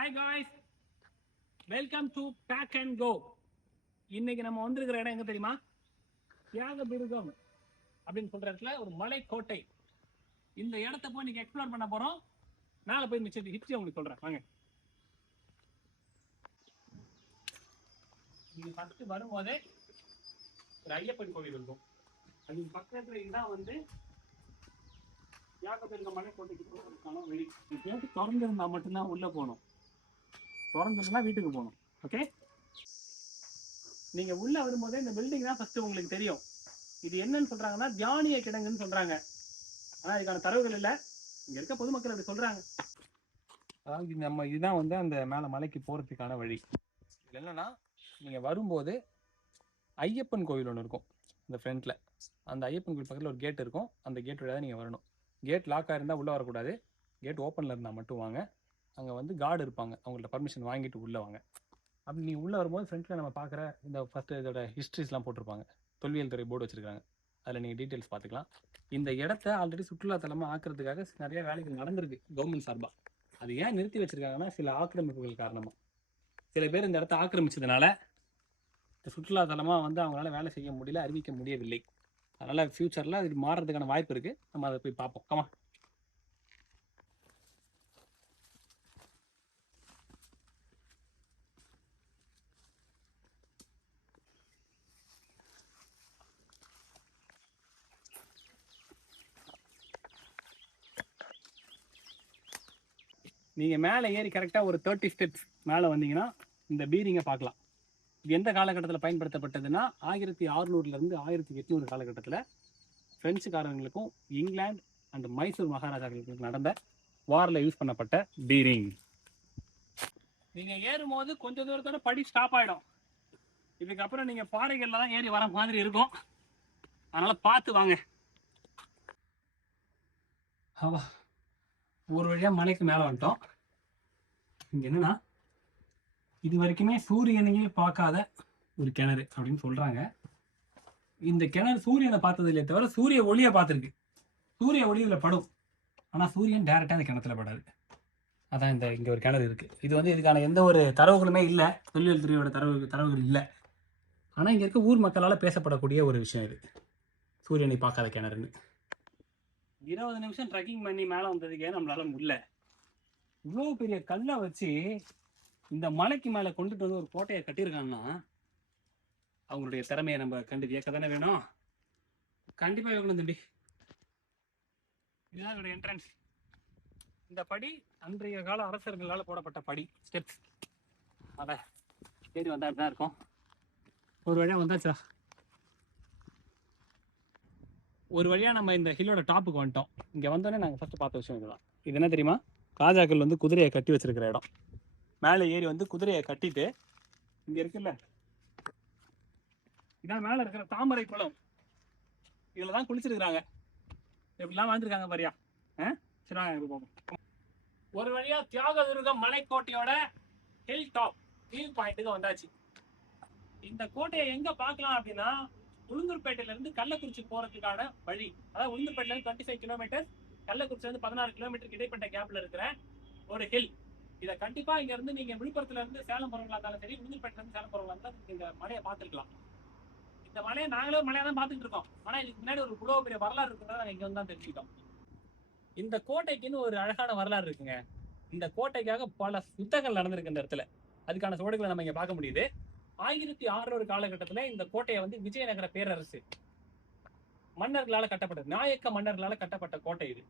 Hi guys, welcome to back and go. இன்னைக்கு நம்ம வந்திருக்கிற இடம் எங்க தெரியுமா? தியாகதுருகம் அப்படின்னு சொல்ற இடத்துல ஒரு மலைக்கோட்டை. இந்த இடத்த போய் நீங்க எக்ஸ்ப்ளோர் பண்ண போறோம். மேல போய் மிச்சம் ஹிஸ்டரி உங்களுக்கு சொல்றேன் வாங்க. நீங்க ஃபர்ஸ்ட் வரும்போதே ஒரு ஐயப்பன் கோவில் இருக்கும். அது பக்கத்துல இதான் வந்து தியாகதுருகம் மலைக்கோட்டைக்கு போகிறதுக்கான வழி. கேட்டு திறந்திருந்தா மட்டும்தான் உள்ள போகணும். திறந்துருந்தா வீட்டுக்கு போகணும். ஓகே, நீங்க உள்ள வரும்போதே இந்த பில்டிங் தான் ஃபர்ஸ்ட் உங்களுக்கு தெரியும். இது என்னன்னு சொல்றாங்கன்னா தியானிய கிடங்குன்னு சொல்றாங்க. ஆனா இதுக்கான தரவுகள் இல்லை. இங்க இருக்க பொதுமக்கள் அப்படி சொல்றாங்க. அதாவது நம்ம இதுதான் வந்து அந்த மேல மலைக்கு போறதுக்கான வழி. இது என்னன்னா, நீங்க வரும்போது ஐயப்பன் கோவில் ஒன்று இருக்கும் இந்த ஃப்ரண்ட்ல. அந்த ஐயப்பன் கோவில் பக்கத்தில் ஒரு கேட் இருக்கும். அந்த கேட் வழியாக நீங்க வரணும். கேட் லாக்காக இருந்தால் உள்ள வரக்கூடாது. கேட் ஓப்பனில் இருந்தால் மட்டும் வாங்க. அங்கே வந்து கார்டு இருப்பாங்க, அவங்கள்ட்ட பர்மிஷன் வாங்கிட்டு உள்ளே வாங்க. அப்படி நீங்கள் உள்ளே வரும்போது ஃப்ரண்ட்டில் நம்ம பார்க்குற இந்த ஃபஸ்ட்டு இதோட ஹிஸ்ட்ரிஸ்லாம் போட்டிருப்பாங்க. தொல்வியல் துறை போர்டு வச்சுருக்காங்க. அதில் நீங்கள் டீட்டெயில்ஸ் பார்த்துக்கலாம். இந்த இடத்த ஆல்ரெடி சுற்றுலாத்தலமாக ஆக்கிறதுக்காக நிறைய வேலைகள் நடந்திருக்கு கவர்மெண்ட் சார்பாக. அது ஏன் நிறுத்தி வச்சுருக்காங்கன்னா, சில ஆக்கிரமிப்புகள் காரணமாக சில பேர் இந்த இடத்த ஆக்கிரமிச்சதுனால இந்த சுற்றுலாத்தலமாக வந்து அவங்களால வேலை செய்ய முடியல, அறிவிக்க முடியவில்லை. அதனால் ஃப்யூச்சரில் அது மாறுறதுக்கான வாய்ப்பு இருக்குது. நம்ம அதை போய் பார்ப்போம். கமா, நீங்கள் மேலே ஏறி கரெக்டாக ஒரு 30 ஸ்டெப்ஸ் மேலே வந்தீங்கன்னா இந்த பீரிங்கை பார்க்கலாம். இது எந்த காலகட்டத்தில் பயன்படுத்தப்பட்டதுன்னா 1600லேருந்து 1800 காலகட்டத்தில் பிரெஞ்சுக்காரர்களுக்கும் இங்கிலாந்து அண்ட் மைசூர் மகாராஜாக்களுக்கும் நடந்த வாரில் யூஸ் பண்ணப்பட்ட பீரிங். நீங்கள் ஏறும்போது கொஞ்சம் தூரத்தோட படி ஸ்டாப் ஆகிடும். இதுக்கப்புறம் நீங்கள் பாறைகளில் தான் ஏறி வர மாதிரி இருக்கும். அதனால் பார்த்து வாங்க. ஒரு வழியாக மலைக்கு மேலே வந்துட்டோம். இங்கே என்னன்னா, இது வரைக்குமே சூரியனையே பார்க்காத ஒரு கிணறு அப்படின்னு சொல்கிறாங்க. இந்த கிணறு சூரியனை பார்த்தது இல்லையே தவிர சூரிய ஒளியை பார்த்துருக்கு. சூரிய ஒளி இதில் படும், ஆனால் சூரியன் டேரெக்டாக அந்த கிணத்துல படாது. அதான் இங்கே ஒரு கிணறு இருக்குது. இது வந்து இதுக்கான எந்த ஒரு தரவுகளுமே இல்லை, தொல்லியல் துறையோட தரவுகள் இல்லை. ஆனால் இங்கே இருக்க ஊர் மக்களால் பேசப்படக்கூடிய ஒரு விஷயம் இது, சூரியனை பார்க்காத கிணறுன்னு. 20 நிமிஷம் ட்ரெக்கிங் பண்ணி மேலே வந்ததுக்கே நம்மளால முடியல. இவ்வளோ பெரிய கல்லை வச்சு இந்த மலைக்கு மேலே கொண்டுட்டு வந்து ஒரு கோட்டையை கட்டியிருக்காங்கன்னா அவங்களுடைய திறமையை நம்ம கண்டு வியக்க தானே வேணும். கண்டிப்பாக வைக்கணும் தம்பி. இதுதான் இதோட என்ட்ரன்ஸ். இந்த படி அன்றைய கால அரசர்களால் போடப்பட்ட படி, ஸ்டெப்ஸ். அட ஏறி வந்தா தான் இருக்கும். ஒரு வழியாக வந்தாச்சா? ஒரு வழியாக நம்ம இந்த ஹில்லோட டாப்புக்கு வந்துட்டோம். இங்கே வந்தோடனே நாங்கள் ஃபஸ்ட்டு பார்த்த விஷயம் இதுதான். இது என்ன தெரியுமா? ராஜாக்கள் வந்து குதிரையை கட்டி வச்சிருக்கிற இடம். மேலே ஏறி வந்து குதிரையை கட்டிட்டு இங்கே இருக்குல்ல, இதான் மேலே இருக்கிற தாமரை குளம். இதில் தான் குளிச்சிருக்கிறாங்க. எப்படிலாம் வாழ்ந்துருக்காங்க பாரியா. சரி, ஒரு வழியா தியாகதுருகம் மலைக்கோட்டையோட ஹில் டாப் வியூ பாயிண்ட்டுக்கு வந்தாச்சு. இந்த கோட்டையை எங்க பார்க்கலாம் அப்படின்னா, உளுந்தூர்பேட்டையில இருந்து கள்ளக்குறிச்சி போறதுக்கான வழி. அதாவது உளுந்தூர்பேட்டையில இருந்து 25 கிலோமீட்டர், கள்ளக்குறிச்சில இருந்து 16 கிலோமீட்டருக்கு இடைப்பட்ட கேப்ல இருக்கிற ஒரு ஹில். இதை கண்டிப்பா இங்க இருந்து நீங்க விழுப்புரத்துல இருந்து சேலம் போறவங்களா இருந்தாலும் சரி, உளுந்தூர்பேட்டையில இருந்து சேலம் போறவங்களா இருந்தாலும் இந்த மலையை பார்த்துருக்கலாம். இந்த மலையை நாங்களே மலையா தான் பார்த்துட்டு இருக்கோம். ஆனா இதுக்கு முன்னாடி ஒரு இவ்வளவு பெரிய வரலாறு இருக்கிறத நாங்க இங்க வந்து தான் தெரிஞ்சுக்கிட்டோம். இந்த கோட்டைக்குன்னு ஒரு அழகான வரலாறு இருக்குங்க. இந்த கோட்டைக்காக பல யுத்தங்கள் நடந்திருக்கு இந்த இடத்துல. அதுக்கான சுவடுகளை நம்ம இங்க பார்க்க முடியுது. 1600 காலகட்டத்துல இந்த கோட்டையை வந்து விஜயநகர பேரரசு மன்னர்களால கட்டப்பட்டது, நாயக்க மன்னர்களால கட்டப்பட்ட கோட்டை இது.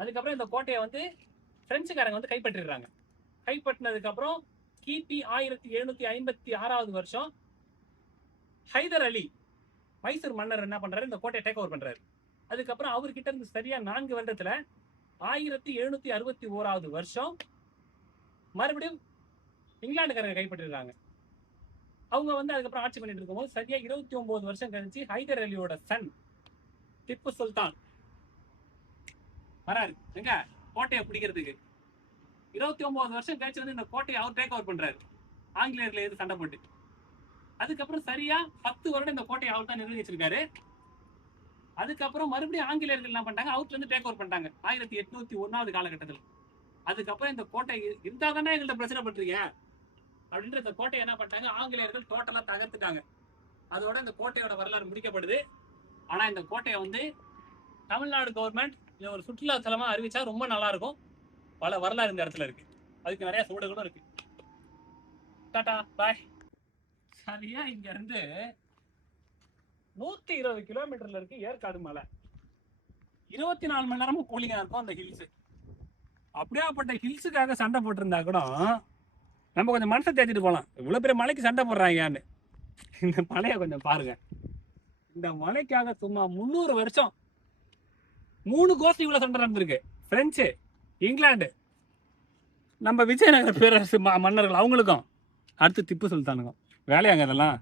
அதுக்கப்புறம் இந்த கோட்டையை வந்து பிரெஞ்சுக்காரங்க வந்து கைப்பற்றிடுறாங்க. கைப்பற்றினதுக்கு அப்புறம் கிபி 1756வது வருஷம் ஹைதர் அலி மைசூர் மன்னர் என்ன பண்றாரு, இந்த கோட்டையை டேக் ஓவர் பண்றாரு. அதுக்கப்புறம் அவர்கிட்ட இருந்து சரியா 4 வருடத்துல 1761வது வருஷம் மறுபடியும் இங்கிலாந்துக்காரங்க கைப்பற்றிடுறாங்க. அவங்க வந்து அதுக்கப்புறம் ஆட்சி பண்ணிட்டு இருக்கும்போது சரியா 29 வருஷம் கழிச்சு ஹைதர் அலியோட சன் திப்பு சுல்தான் வராரு எங்க கோட்டையை பிடிக்கிறதுக்கு. 29 வருஷம் கழிச்சு வந்து இந்த கோட்டையை அவர் டேக் ஓவர் பண்றாரு, ஆங்கிலேயர்ல எது சண்டை போட்டு. அதுக்கப்புறம் சரியா 10 வருடம் இந்த கோட்டையை அவர் தான் நிர்வகிச்சிருக்காரு. அதுக்கப்புறம் மறுபடியும் ஆங்கிலேயர்கள் என்ன பண்ணிட்டாங்க, அவுட்ல இருந்து டேக் ஓவர் பண்ணிட்டாங்க 1801வது காலகட்டத்தில். அதுக்கப்புறம் இந்த கோட்டை இருந்தா தானே எங்கள்கிட்ட பிரச்சனை பண்றீங்க அப்படின்ற இந்த கோட்டையை என்ன பண்ணிட்டாங்க, ஆங்கிலேயர்கள் டோட்டலா தகர்த்துட்டாங்க. அதோட இந்த கோட்டையோட வரலாறு முடிக்கப்படுது. ஆனா இந்த கோட்டையை வந்து தமிழ்நாடு கவர்மெண்ட் இதை ஒரு சுற்றுலா தலமா அறிவிச்சா ரொம்ப நல்லா இருக்கும். பல வரலாறு இந்த இடத்துல இருக்கு, அதுக்கு நிறைய சுவடுகளும் இருக்கு. டாடா பாய். சரியா இங்க இருந்து 120 கிலோமீட்டர்ல இருக்கு ஏற்காடு மலை. 24 மணி நேரமும் கூலிங்கா இருக்கும் அந்த ஹில்ஸ். அப்படியாப்பட்ட ஹில்ஸுக்காக சண்டை போட்டிருந்தா கூட நம்ம கொஞ்சம் மனசை தேத்திட்டு போகலாம். இவ்வளவு பெரிய மலைக்கு சண்டை போடுறாங்கன்னு. இந்த மலையை கொஞ்சம் பாருங்க. இந்த மலைக்காக சும்மா 300 வருஷம் 3 கோஷ்டி இவ்வளவு சண்டை நடந்திருக்கு. பிரெஞ்சு, இங்கிலாந்து, நம்ம விஜயநகர பேரரசு மன்னர்கள் அவங்களுக்கும், அடுத்து திப்பு சுல்தானுக்கும். வேலையாங்க இதெல்லாம்.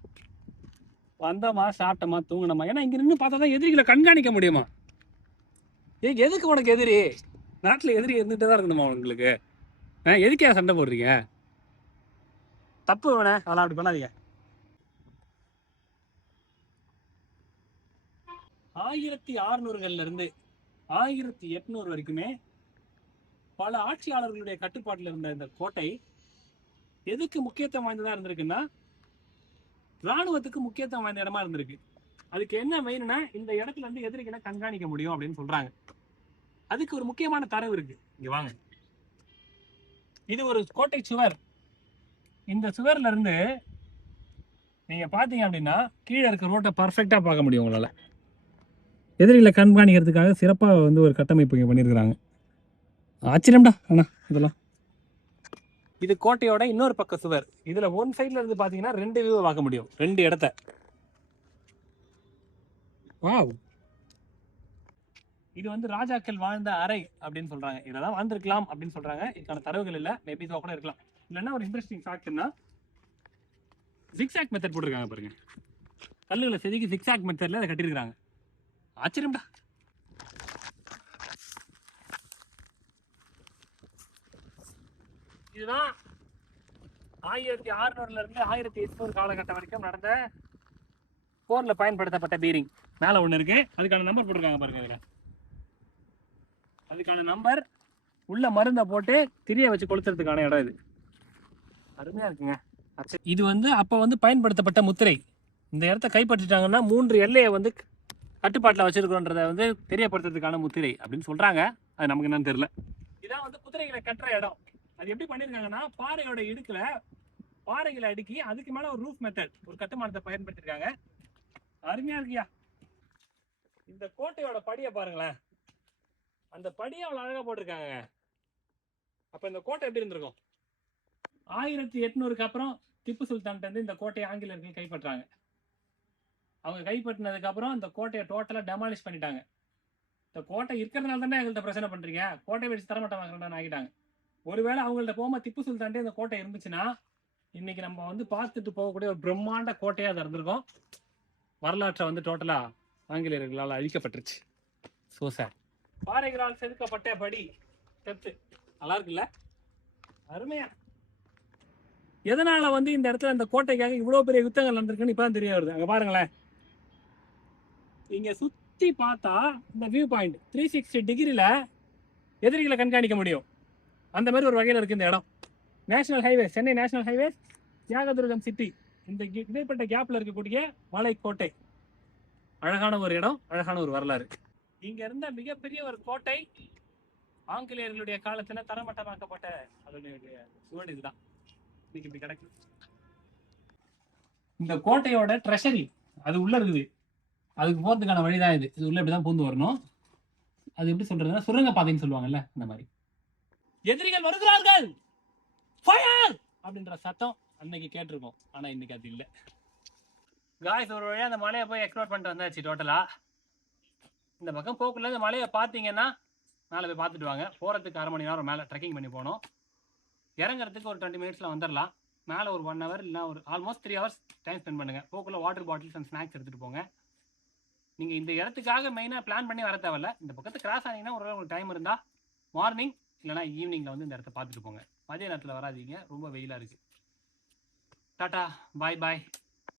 வந்தோமா, சாப்பிட்டோமா, தூங்கினோமா. ஏன்னா இங்க நின்று பார்த்தா தான் எதிரிகளை கண்காணிக்க முடியுமா. எதுக்கு உனக்கு எதிரி? நாட்டில் எதிரி இருந்துகிட்டே தான் இருக்கணுமா உங்களுக்கு? எதுக்கே சண்டை போடுறீங்க? தப்பு வேணே, அதெல்லாம் அப்படி பண்ணாதீங்க. 1600கள்ல இருந்து 1800 வரைக்குமே பல ஆட்சியாளர்களுடைய கட்டுப்பாட்டில் இருந்த இந்த கோட்டை எதுக்கு முக்கியத்துவம் வாய்ந்ததா இருந்திருக்குன்னா, ராணுவத்துக்கு முக்கியத்துவம் வாய்ந்த இடமா இருந்திருக்கு. அதுக்கு என்ன மெயின்னா, இந்த இடத்துல இருந்து எதிரிகளை கண்காணிக்க முடியும் அப்படின்னு சொல்றாங்க. அதுக்கு ஒரு முக்கியமான தரவு இருக்கு. இங்க வாங்க. இது ஒரு கோட்டை சுவர். இந்த சுவர்ல இருந்து நீங்க பாத்தீங்க அப்படின்னா கீழே இருக்க ரோட்டை பர்ஃபெக்டா பார்க்க முடியும் உங்களால. எதிரிகளை கண்காணிக்கிறதுக்காக சிறப்பா வந்து ஒரு கட்டமைப்பு இங்க பண்ணியிருக்கிறாங்க. ஆச்சரியம்டா அண்ணா இதெல்லாம். இது கோட்டையோட இன்னொரு பக்க சுவர். இதுல ஒன் சைட்ல இருந்து பாத்தீங்கன்னா 2 வியூ பார்க்க முடியும், 2 இடத்த. வாவ். இது வந்து ராஜாக்கள் வாழ்ந்த அறை அப்படின்னு சொல்றாங்க. இதெல்லாம் வாழ்ந்திருக்கலாம் அப்படின்னு சொல்றாங்க. இதுக்கான தரவுகள் இல்ல, மேபி இதுவா கூட இருக்கலாம். இல்லைன்னா ஒரு இன்ட்ரெஸ்டிங் ஃபேக்ட்னா, ஜிக்ஸாக் மெத்தட் போட்டிருக்காங்க பாருங்க. கல்லுகளை செதுக்கி ஜிக்ஸாக் மெத்தட்ல அதை கட்டியிருக்காங்க. ஆச்சரியம்டா. இதுதான் 1600ல இருந்து 1800 காலகட்டம் வரைக்கும் நடந்த போர்ல பயன்படுத்தப்பட்ட பீரிங். மேல ஒண்ணு இருக்கு, அதுக்கான நம்பர் போட்டிருக்காங்க பாருங்க. இதுல அதுக்கான நம்பர் உள்ள மருந்தை போட்டு திரிய வச்சு கொளுத்துறதுக்கான இடம் இது. அருமையா இருக்குங்க. இது வந்து அப்ப வந்து பயன்படுத்தப்பட்ட முத்திரை. இந்த இடத்த கைப்பற்றிட்டாங்கன்னா 3 எல்லையை வந்து கட்டுப்பாட்டில் வச்சிருக்கோன்றதை வந்து தெரியப்படுத்துறதுக்கான முத்திரை அப்படின்னு சொல்றாங்க. அது நமக்கு என்னன்னு தெரியல. இதான் வந்து குதிரைகளை கட்டுற இடம். அது எப்படி பண்ணிருக்காங்கன்னா, பாறையோட இடுக்குல பாறைகளை அடுக்கி அதுக்கு மேல ஒரு ரூஃப் மெத்தட், ஒரு கட்டுமானத்தை பயன்படுத்திருக்காங்க. அருமையா இருக்கியா. இந்த கோட்டையோட படியை பாருங்களேன். அந்த படியை அவ்வளவு அழகா போட்டிருக்காங்க. அப்ப இந்த கோட்டை எப்படி இருந்திருக்கும்? 1800க்கு அப்புறம் திப்பு சுல்தான் வந்து இந்த கோட்டையை ஆங்கிலேயர்கள் கைப்பற்றாங்க. அவங்க கைப்பற்றினதுக்கு அப்புறம் இந்த கோட்டையை டோட்டலா டெமாலிஷ் பண்ணிட்டாங்க. இந்த கோட்டை இருக்கிறதுனால தானே எங்கள்கிட்ட பிரச்சனை பண்றீங்க, கோட்டை வச்சு தரமாட்டேன் ஆகிட்டாங்க. ஒருவேளை அவங்கள்ட்ட போகும்போது திப்பு சுல்தான் இந்த கோட்டை இருந்துச்சுன்னா இன்னைக்கு நம்ம வந்து பார்த்துட்டு போகக்கூடிய ஒரு பிரம்மாண்ட கோட்டையா அது இருந்திருக்கும். வரலாற்றை வந்து டோட்டலா ஆங்கிலேயர்களால் அழிக்கப்பட்டுருச்சு. So sir. பாறைகளால் செதுக்கப்பட்ட படி ஸ்டெப்ஸ் நல்லா இருக்குல்ல, அருமையா. எதனால வந்து இந்த இடத்துல இந்த கோட்டைக்காக இவ்வளவு பெரிய யுத்தங்கள் நடந்திருக்குன்னு இப்பதான் தெரிய வருது. அங்க பாருங்களேன். இங்க சுத்தி பார்த்தா இந்த வியூ பாயிண்ட் 360 டிகிரில எதிரிகளை கண்காணிக்க முடியும். அந்த மாதிரி ஒரு வகையில் இருக்கு இந்த இடம். National highway, Chennai national highway, Thiyagadurgam city, இந்த இடைப்பட்ட கேப்ல இருக்கக்கூடிய மலைக்கோட்டை. அழகான ஒரு இடம், அழகான ஒரு வரலாறு. இங்க இருந்த மிகப்பெரிய ஒரு கோட்டை ஆங்கிலேயர்களுடைய காலத்துல தரமட்டமாக்கப்பட்ட அதனுடைய சுவடு இதுதான். இன்னைக்கு இப்படி கிடக்கு. இந்த கோட்டையோட ட்ரெஷரி அது உள்ள இருக்குது. அதுக்கு போறதுக்கான வழிதான் இது. இது உள்ள இப்படிதான் பூந்து வரணும். அது எப்படி சொல்றதுன்னா சுரங்க பாதைன்னு சொல்லுவாங்கல்ல, அந்த மாதிரி. எதிரிகள் வருகிறார்கள், ஃபயர் அப்படின்ற சத்தம் அன்னைக்கு கேட்டிருக்கோம். ஆனா இன்னைக்கு அது இல்லை. காய்ஸ் ஒரு வழியா அந்த மலையை போய் எக்ஸ்ப்ளோர் பண்ணிட்டு வந்தாச்சு. டோட்டலா இந்த பக்கம் போக்குள்ள இந்த மலையை பார்த்தீங்கன்னா மேலே போய் பார்த்துட்டு வாங்க. போகிறதுக்கு 1/2 மணி நேரம் மேலே ட்ரெக்கிங் பண்ணி போனோம். இறங்குறதுக்கு ஒரு 20 மினிட்ஸில் வந்துடலாம். மேலே ஒரு 1 ஹவர் இல்லை ஒரு ஆல்மோஸ்ட் 3 ஹவர்ஸ் டைம் ஸ்பெண்ட் பண்ணுங்கள். போக்குள்ள வாட்டர் பாட்டில்ஸ் அண்ட் ஸ்நாக்ஸ் எடுத்துகிட்டு போங்க. நீங்கள் இந்த இடத்துக்காக மெயினாக பிளான் பண்ணி வர தேவையில்ல. இந்த பக்கத்து கிராஸ் ஆனீங்கன்னா ஒரு உங்களுக்கு டைம் இருந்தால் மார்னிங் இல்லைனா ஈவினிங்கில் வந்து இந்த இடத்த பார்த்துட்டு போங்க. மதிய நேரத்தில் வராதிங்க, ரொம்ப வெயிலாக இருக்குது. டாட்டா பாய் பாய்.